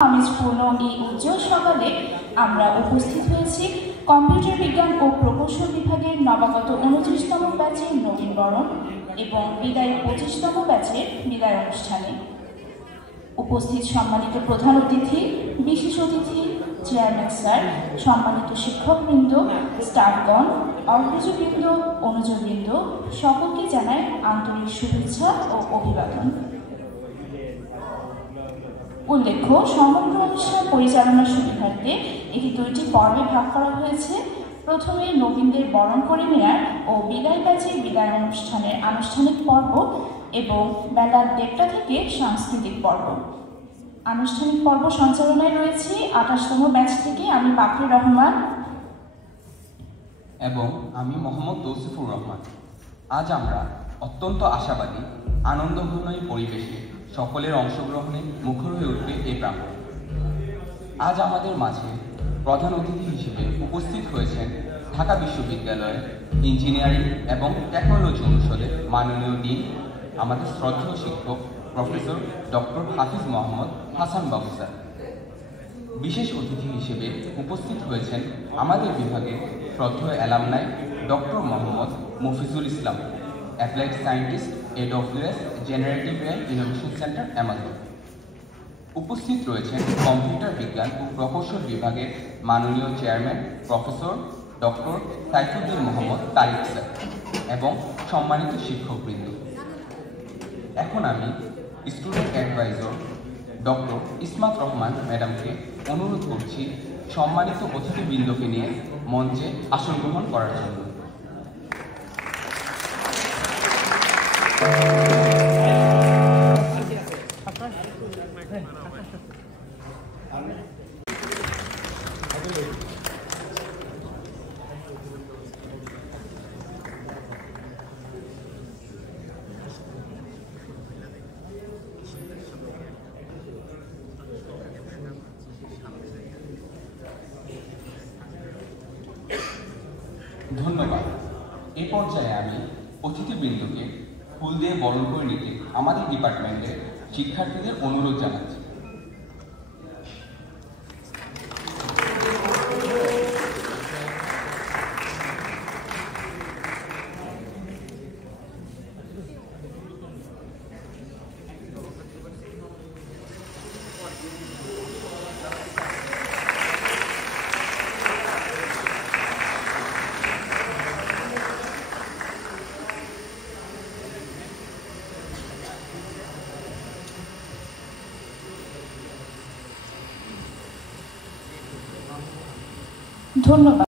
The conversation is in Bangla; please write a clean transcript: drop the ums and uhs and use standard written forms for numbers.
আমেজপূর্ণ এই উজ্জ্বল সকালে আমরা উপস্থিত হয়েছি কম্পিউটার বিজ্ঞান ও প্রকৌশল বিভাগের নবাগত 29তম ব্যাচের নবীনবরণ এবং বিদায় 25তম ব্যাচের বিদায় অনুষ্ঠানে। উপস্থিত সম্মানিত প্রধান অতিথি, বিশেষ অতিথি, চেয়ারম্যান স্যার, সম্মানিত শিক্ষকবৃন্দ, স্টাফগণ, অগ্রজবৃন্দ, অনুজবৃন্দ, সকলকে জানাই আন্তরিক শুভেচ্ছা ও অভিবাদন। উল্লেখ্য, সমগ্র অনুষ্ঠান পরিচালনার সুবিধার্থে এটি 2টি পর্বে ভাগ করা হয়েছে। প্রথমে নবীনদের বরণ করে নেয়ার ও বিদায় ব্যাচের বিদায় অনুষ্ঠানের আনুষ্ঠানিক পর্ব এবং বেলা 1:30টা থেকে সাংস্কৃতিক পর্ব। আনুষ্ঠানিক পর্ব সঞ্চালনায় রয়েছে 28তম ব্যাচ থেকে আমি বাকরির রহমান এবং আমি মোহাম্মদ তৌসিফুর রহমান। আজ আমরা অত্যন্ত আশাবাদী, আনন্দঘন এই পরিবেশে সকলের অংশগ্রহণে মুখর হয়ে উঠবে এই প্রাঙ্গণ। আজ আমাদের মাঝে প্রধান অতিথি হিসেবে উপস্থিত হয়েছেন ঢাকা বিশ্ববিদ্যালয়ের ইঞ্জিনিয়ারিং এবং টেকনোলজি অনুষদের মাননীয় ডিন, আমাদের শ্রদ্ধেয় শিক্ষক প্রফেসর ডক্টর হাফিজ মোহাম্মদ হাসান বাবু স্যার। বিশেষ অতিথি হিসেবে উপস্থিত হয়েছেন আমাদের বিভাগের শ্রদ্ধেয় alumni doctor Mohammad Mofizul Islam, applied scientist, AWS generative AI innovation centre, Amazon. উপস্থিত রয়েছেন কম্পিউটার বিজ্ঞান ও প্রকৌশল বিভাগের মাননীয় chairman professor doctor Saifuddin Mohammad Tariq sir এবং সম্মানিত শিক্ষকবৃন্দ। এখন আমি student adviser doctor Ismat Rahman ম্যাডামকে অনুরোধ করছি সম্মানিত অতিথিবৃন্দকে নিয়ে মঞ্চে আসন গ্রহণ করার জন্য। ধন্যবাদ। এ পর্যায়ে আমি অতিথিবৃন্দকে ফুল দিয়ে বরণ করে নিতে আমাদের ডিপার্টমেন্টের শিক্ষার্থীদের অনুরোধ জানাচ্ছি। ধন্যবাদ।